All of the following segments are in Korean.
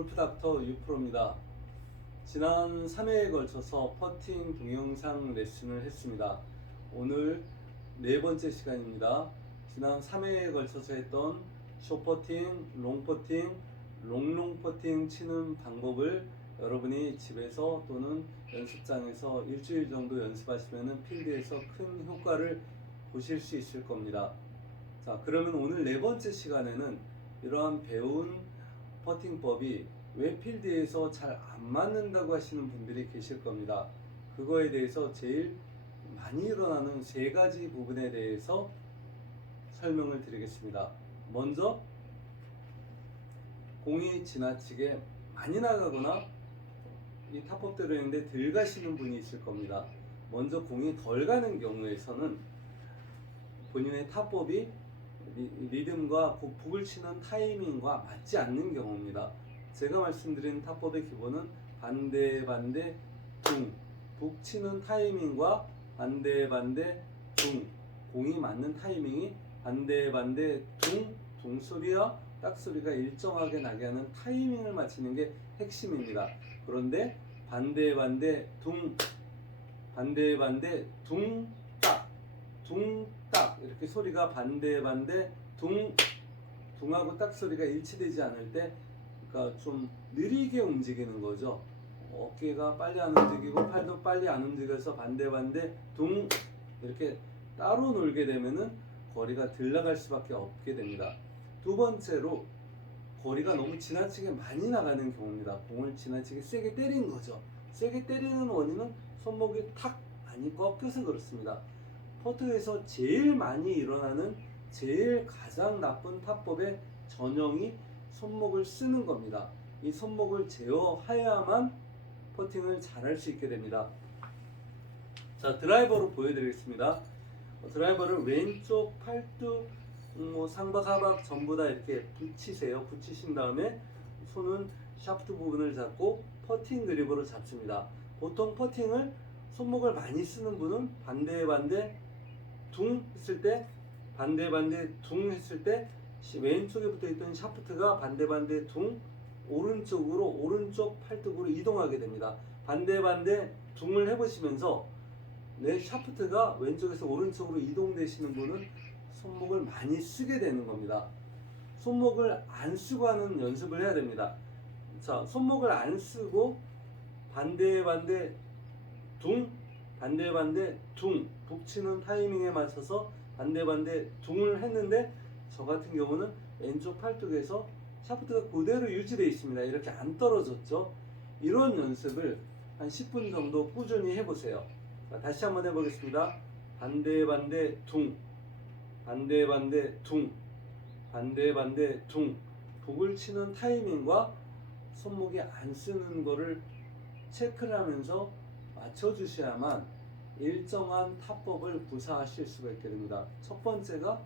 골프닥터 유프로입니다. 지난 3회에 걸쳐서 퍼팅 동영상 레슨을 했습니다. 오늘 네 번째 시간입니다. 지난 3회에 걸쳐서 했던 숏퍼팅, 롱퍼팅, 롱롱퍼팅 치는 방법을 여러분이 집에서 또는 연습장에서 일주일 정도 연습하시면 필드에서 큰 효과를 보실 수 있을 겁니다. 자, 그러면 오늘 네 번째 시간에는 이러한 배운 퍼팅법이 왜 필드에서 잘 안 맞는다고 하시는 분들이 계실 겁니다. 그거에 대해서 제일 많이 일어나는 세 가지 부분에 대해서 설명을 드리겠습니다. 먼저 공이 지나치게 많이 나가거나 이 탑법대로 했는데 덜 가시는 분이 있을 겁니다. 먼저 공이 덜 가는 경우에서는 본인의 탑법이 리듬과 북을 치는 타이밍과 맞지 않는 경우입니다. 제가 말씀드린 탑법의 기본은 반대 둥, 북 치는 타이밍과 반대 둥, 공이 맞는 타이밍이 반대 둥 소리와 딱 소리가 일정하게 나게 하는 타이밍을 맞추는 게 핵심입니다. 그런데 반대 둥 딱 이렇게 소리가 반대 둥하고 딱 소리가 일치되지 않을 때, 그러니까 좀 느리게 움직이는 거죠. 어깨가 빨리 안 움직이고 팔도 빨리 안 움직여서 반대 둥 이렇게 따로 놀게 되면은 거리가 덜 나갈 수밖에 없게 됩니다. 두 번째로 거리가 너무 지나치게 많이 나가는 경우입니다. 공을 지나치게 세게 때린 거죠. 세게 때리는 원인은 손목이 탁 많이 꺾여서 그렇습니다. 퍼트에서 제일 많이 일어나는 제일 가장 나쁜 탑법의 전형이 손목을 쓰는 겁니다. 이 손목을 제어해야만 퍼팅을 잘할 수 있게 됩니다. 자, 드라이버로 보여드리겠습니다. 드라이버를 왼쪽 팔뚝, 상박, 하박 전부 다 이렇게 붙이세요. 붙이신 다음에 손은 샤프트 부분을 잡고 퍼팅 그립으로 잡습니다. 보통 퍼팅을 손목을 많이 쓰는 분은 반대 둥 했을 때, 반대 둥 했을 때 왼쪽에 붙어있던 샤프트가 반대 둥 오른쪽으로, 오른쪽 팔뚝으로 이동하게 됩니다. 반대 둥을 해보시면서 내 샤프트가 왼쪽에서 오른쪽으로 이동되시는 분은 손목을 많이 쓰게 되는 겁니다. 손목을 안 쓰고 하는 연습을 해야 됩니다. 자, 손목을 안 쓰고 반대 둥 북치는 타이밍에 맞춰서 반대 둥을 했는데, 저 같은 경우는 왼쪽 팔뚝에서 샤프트가 그대로 유지되어 있습니다. 이렇게 안 떨어졌죠. 이런 연습을 한 10분 정도 꾸준히 해보세요. 자, 다시 한번 해보겠습니다. 반대 둥 북을 치는 타이밍과 손목이 안 쓰는 거를 체크를 하면서 맞춰주셔야만 일정한 탑법을 구사하실 수가 있게 됩니다. 첫 번째가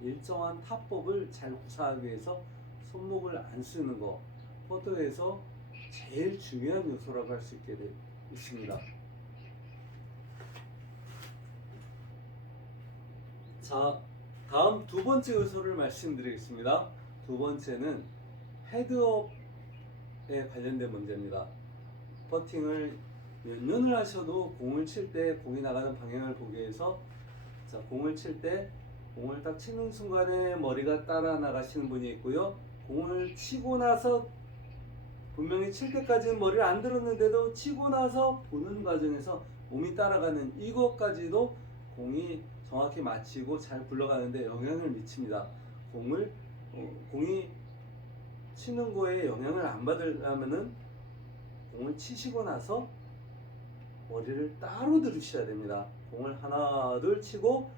일정한 탑법을 잘 구사하기 위해서 손목을 안 쓰는 거, 퍼터에서 제일 중요한 요소라고 할 수 있게 있습니다. 자, 다음 두 번째 요소를 말씀드리겠습니다. 두 번째는 헤드업에 관련된 문제입니다. 퍼팅을 몇 년을 하셔도 공을 칠 때 공이 나가는 방향을 보기 위해서, 자, 공을 칠 때 공을 딱 치는 순간에 머리가 따라 나가시는 분이 있고요. 공을 치고 나서 분명히 칠 때까지는 머리를 안 들었는데도 치고 나서 보는 과정에서 몸이 따라가는, 이것까지도 공이 정확히 맞히고 잘 굴러가는데 영향을 미칩니다. 공이 치는 거에 영향을 안 받으려면은 공을 치시고 나서 머리를 따로 들으셔야 됩니다. 공을 하나 둘 치고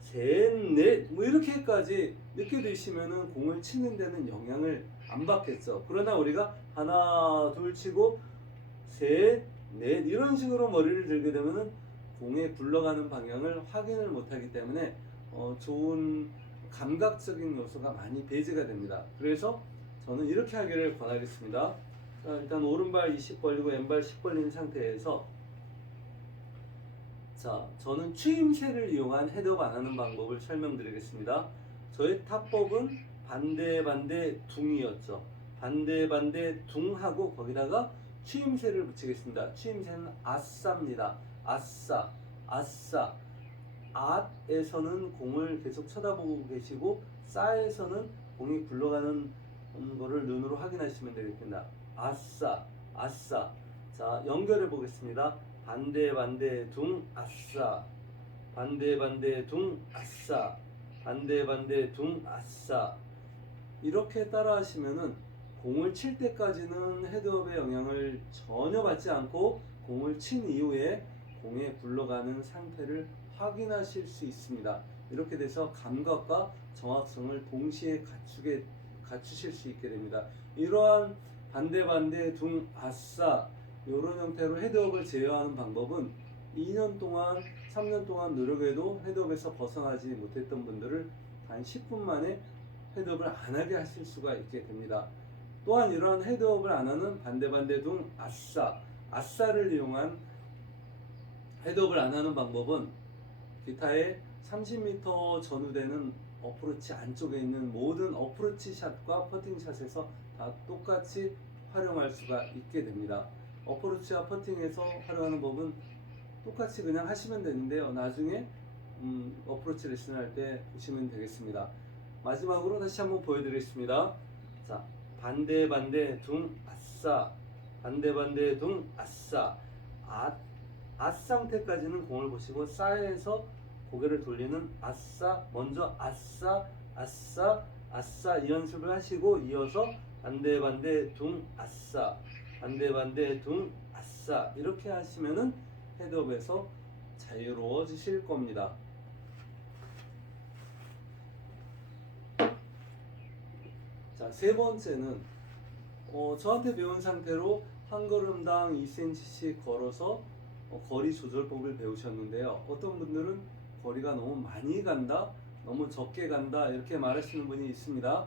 셋 넷 이렇게까지 늦게 드시면은 공을 치는 데는 영향을 안 받겠죠. 그러나 우리가 하나 둘 치고 셋 넷 이런 식으로 머리를 들게 되면은 공의 굴러가는 방향을 확인을 못하기 때문에 좋은 감각적인 요소가 많이 배제가 됩니다. 그래서 저는 이렇게 하기를 권하겠습니다. 자, 일단 오른발 20 벌리고 왼발 10 벌린 상태에서, 자, 저는 추임새를 이용한 헤드업 안 하는 방법을 설명드리겠습니다. 저의 탑법은 반대 둥이었죠. 반대 반대 둥 하고 거기다가 추임새를 붙이겠습니다. 추임새는 아싸입니다. 아싸, 아싸. 앗에서는 공을 계속 쳐다보고 계시고 싸에서는 공이 굴러가는 거를 눈으로 확인하시면 되겠습니다. 아싸, 아싸. 자, 연결해 보겠습니다. 반대 반대 둥 아싸. 반대 반대 둥 아싸. 반대 반대 둥 아싸. 이렇게 따라 하시면은 공을 칠 때까지는 헤드업의 영향을 전혀 받지 않고 공을 친 이후에 공에 굴러가는 상태를 확인하실 수 있습니다. 이렇게 돼서 감각과 정확성을 동시에 갖추실 수 있게 됩니다. 이러한 반대 반대 둥 아싸 이런 형태로 헤드업을 제어하는 방법은 2년 동안 3년 동안 노력해도 헤드업에서 벗어나지 못했던 분들을 단 10분 만에 헤드업을 안 하게 하실 수가 있게 됩니다. 또한 이러한 헤드업을 안 하는 반대 반대 둥 아싸 아싸를 이용한 헤드업을 안 하는 방법은 기타의 30m 전후되는 어프로치 안쪽에 있는 모든 어프로치 샷과 퍼팅 샷에서 다 똑같이 활용할 수가 있게 됩니다. 어프로치와 퍼팅에서 활용하는 법은 똑같이 그냥 하시면 되는데요. 나중에 어프로치 레슨할 때 보시면 되겠습니다. 마지막으로 다시 한번 보여드리겠습니다. 자, 반대 반대 둥 아싸, 반대 반대 둥 아싸. 앗 상태까지는 공을 보시고 싸에서 고개를 돌리는 아싸, 먼저 아싸, 아싸, 아싸 이 연습을 하시고 이어서 반대 반대 둥 아싸, 반대 반대 둥 아싸 이렇게 하시면은 헤드업에서 자유로워지실 겁니다. 자, 세 번째는 저한테 배운 상태로 한 걸음당 2cm씩 걸어서 거리 조절법을 배우셨는데요. 어떤 분들은 거리가 너무 많이 간다, 너무 적게 간다 이렇게 말하시는 분이 있습니다.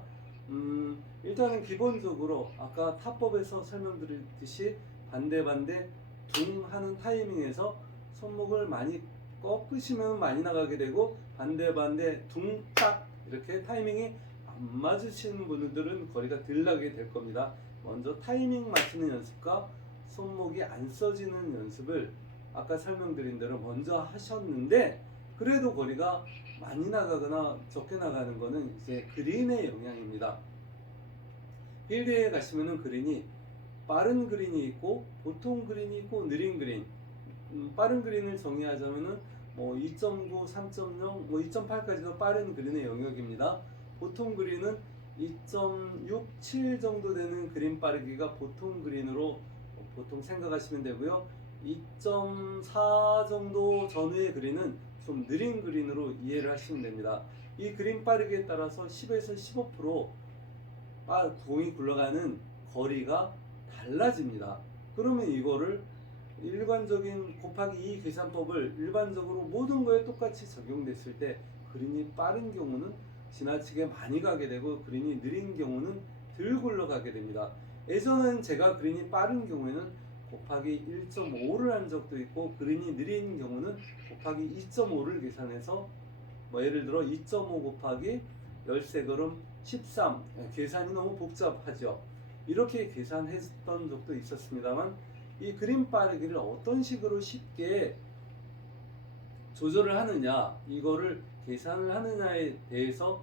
일단은 기본적으로 아까 타법에서 설명드렸듯이 반대 반대 둥 하는 타이밍에서 손목을 많이 꺾으시면 많이 나가게 되고 반대 반대 둥 딱 이렇게 타이밍이 안 맞으시는 분들은 거리가 덜 나게 될 겁니다. 먼저 타이밍 맞추는 연습과 손목이 안 써지는 연습을 아까 설명드린 대로 먼저 하셨는데 그래도 거리가 많이 나가거나 적게 나가는 거는 이제 그린의 영향입니다. 필드에 가시면은 그린이 빠른 그린이 있고 보통 그린이 있고 느린 그린. 빠른 그린을 정의하자면은 뭐 2.9, 3.0, 뭐 2.8까지도 빠른 그린의 영역입니다. 보통 그린은 2.67 정도 되는 그린 빠르기가 보통 그린으로 보통 생각하시면 되고요. 2.4 정도 전후의 그린은 좀 느린 그린으로 이해를 하시면 됩니다. 이 그린 빠르기에 따라서 10에서 15% 공이 굴러가는 거리가 달라집니다. 그러면 이거를 일반적인 곱하기 2 계산법을 일반적으로 모든 거에 똑같이 적용됐을 때 그린이 빠른 경우는 지나치게 많이 가게 되고 그린이 느린 경우는 덜 굴러가게 됩니다. 예전엔 제가 그린이 빠른 경우에는 곱하기 1.5를 한 적도 있고 그린이 느린 경우는 곱하기 2.5를 계산해서 뭐 예를 들어 2.5 곱하기 13걸음 13 계산이 너무 복잡하죠. 이렇게 계산했던 적도 있었습니다만 이 그린 빠르기를 어떤 식으로 쉽게 조절을 하느냐 이거를 계산을 하느냐에 대해서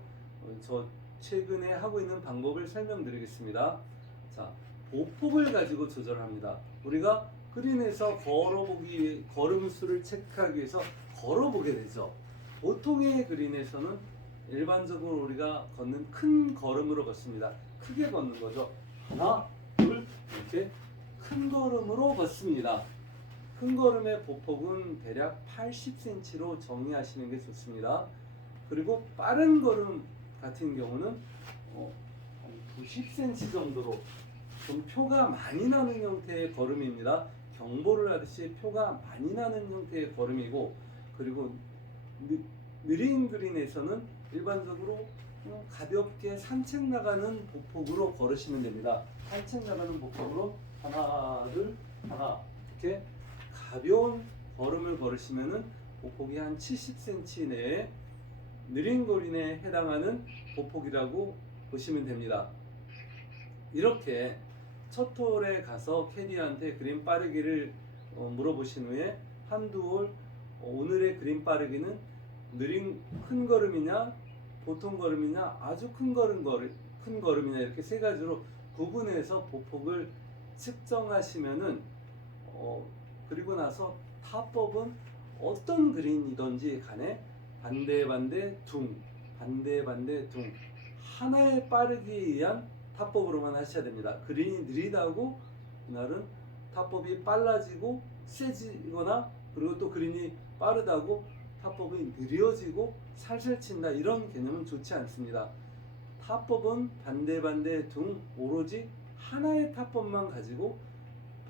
저 최근에 하고 있는 방법을 설명드리겠습니다. 자, 보폭을 가지고 조절합니다. 우리가 그린에서 걸어보기 걸음수를 체크하기 위해서 걸어보게 되죠. 보통의 그린에서는 일반적으로 우리가 걷는 큰 걸음으로 걷습니다. 크게 걷는 거죠. 하나, 둘 이렇게 큰 걸음으로 걷습니다. 큰 걸음의 보폭은 대략 80cm로 정의하시는 게 좋습니다. 그리고 빠른 걸음 같은 경우는 90cm 정도로 좀 표가 많이 나는 형태의 걸음입니다. 경보를 하듯이 표가 많이 나는 형태의 걸음이고 그리고 느린 그린에서는 일반적으로 가볍게 산책 나가는 보폭으로 걸으시면 됩니다. 산책 나가는 보폭으로 하나, 둘, 하나 이렇게 가벼운 걸음을 걸으시면은 보폭이 한 70cm 내에 느린 그린에 해당하는 보폭이라고 보시면 됩니다. 이렇게 첫 홀에 가서 캐디한테 그린 빠르기를 물어보신 후에 한두 홀 오늘의 그린 빠르기는 느린 큰 걸음이냐 보통 걸음이냐 아주 큰 걸음이냐 이렇게 세 가지로 구분해서 보폭을 측정하시면은 그리고 나서 타법은 어떤 그린이든지 간에 반대 둥 하나의 빠르기에 의한 타법으로만 하셔야 됩니다. 그린이 느리다고 그날은 타법이 빨라지고 세지거나 그리고 또 그린이 빠르다고 타법이 느려지고 살살 친다 이런 개념은 좋지 않습니다. 타법은 반대 둥 오로지 하나의 타법만 가지고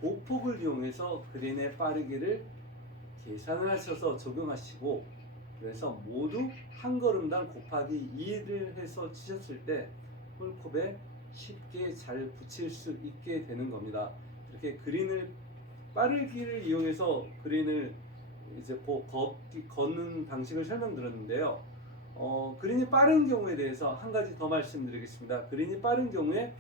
보폭을 이용해서 그린의 빠르기를 계산을 하셔서 적용하시고 그래서 모두 한 걸음당 곱하기 2를 해서 치셨을 때 홀컵에 쉽게 잘 붙일 수 있게 되는 겁니다. 이렇게 그린을 빠르기를 이용해서 그린을 이제 걷는 방식을 설명드렸는데요. 그린이 빠른 경우에 대해서 한 가지 더 말씀드리겠습니다. 그린이 빠른 경우에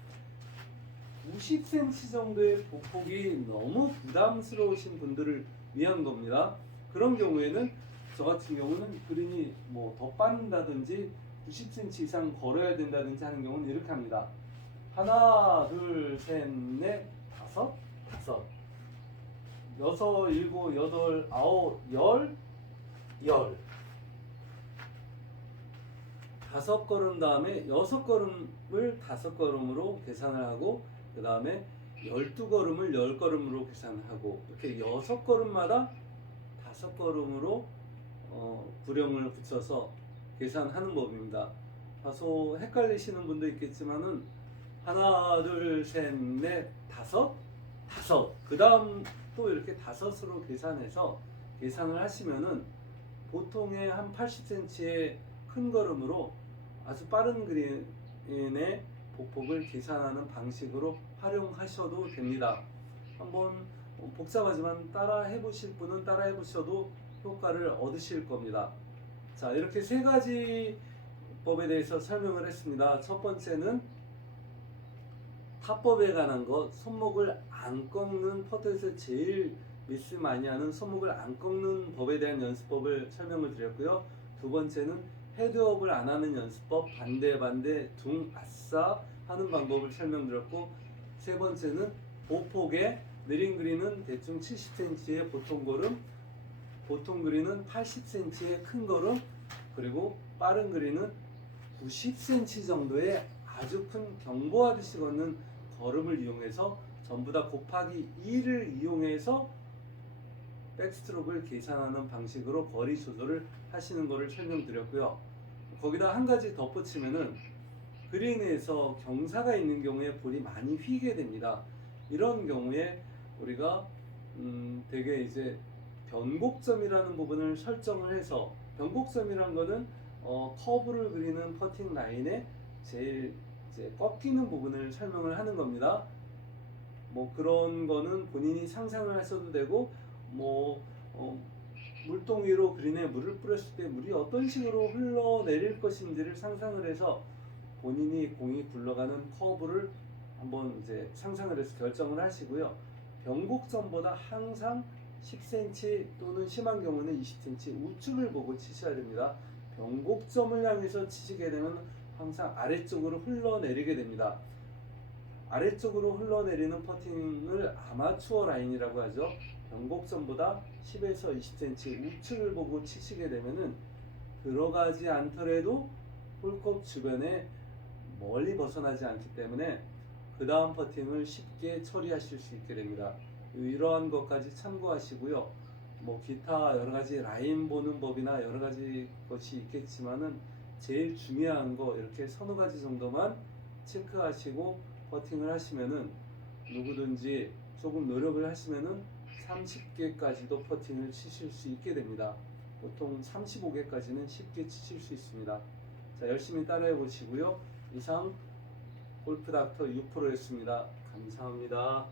90cm 정도의 보폭이 너무 부담스러우신 분들을 위한 겁니다. 그런 경우에는 저 같은 경우는 그린이 뭐 더 빠른다든지 90cm 이상 걸어야 된다든지 하는 경우는 이렇게 합니다. 하나, 둘, 셋, 넷, 다섯, 여섯, 일곱, 여덟, 아홉, 열. 다섯 걸음 다음에 여섯 걸음을 다섯 걸음으로 계산을 하고 그 다음에 12걸음을 10걸음으로 계산하고 이렇게 6걸음마다 5걸음으로 구령을 붙여서 계산하는 법입니다. 다소 헷갈리시는 분도 있겠지만은 하나, 둘, 셋, 넷, 다섯 그 다음 또 이렇게 다섯으로 계산해서 계산을 하시면은 보통의 한 80cm의 큰 걸음으로 아주 빠른 그린의 보폭을 계산하는 방식으로 활용하셔도 됩니다. 한번 복잡하지만 따라 해보실 분은 따라 해보셔도 효과를 얻으실 겁니다. 자, 이렇게 세 가지 법에 대해서 설명을 했습니다. 첫 번째는 타법에 관한 것, 손목을 안 꺾는 퍼터에서 제일 미스 많이 하는 손목을 안 꺾는 법에 대한 연습법을 설명을 드렸고요. 두 번째는 헤드업을 안 하는 연습법, 반대 둥 아싸 하는 방법을 설명드렸고, 세 번째는 보폭의 느린 그린은 대충 70cm의 보통 걸음, 보통 그린은 80cm의 큰 걸음, 그리고 빠른 그린은 90cm 정도의 아주 큰 경보하듯이 걷는 걸음을 이용해서 전부 다 곱하기 2를 이용해서 백스트로크를 계산하는 방식으로 거리 조절을 하시는 것을 설명드렸고요. 거기다 한 가지 덧붙이면은 그린에서 경사가 있는 경우에 볼이 많이 휘게 됩니다. 이런 경우에 우리가 되게 이제 변곡점이라는 부분을 설정을 해서, 변곡점이란 거는 커브를 그리는 퍼팅 라인에 제일 이제 꺾이는 부분을 설명을 하는 겁니다. 뭐 그런 거는 본인이 상상을 하셔도 되고, 뭐 물동이로 그린에 물을 뿌렸을 때 물이 어떤 식으로 흘러내릴 것인지를 상상을 해서 본인이 공이 굴러가는 커브를 한번 이제 상상을 해서 결정을 하시고요. 변곡점보다 항상 10cm 또는 심한 경우는 20cm 우측을 보고 치셔야 됩니다. 변곡점을 향해서 치시게 되면 항상 아래쪽으로 흘러내리게 됩니다. 아래쪽으로 흘러내리는 퍼팅을 아마추어 라인이라고 하죠. 변곡점보다 10에서 20cm 우측을 보고 치시게 되면은 들어가지 않더라도 홀컵 주변에 멀리 벗어나지 않기 때문에 그 다음 퍼팅을 쉽게 처리하실 수 있게 됩니다. 이러한 것까지 참고하시고요. 뭐 기타 여러 가지 라인 보는 법이나 여러 가지 것이 있겠지만은 제일 중요한 거 이렇게 서너 가지 정도만 체크하시고 퍼팅을 하시면은 누구든지 조금 노력을 하시면은 30개까지도 퍼팅을 치실 수 있게 됩니다. 보통 35개까지는 쉽게 치실 수 있습니다. 자, 열심히 따라해 보시고요. 이상 골프닥터 6프로였습니다. 감사합니다.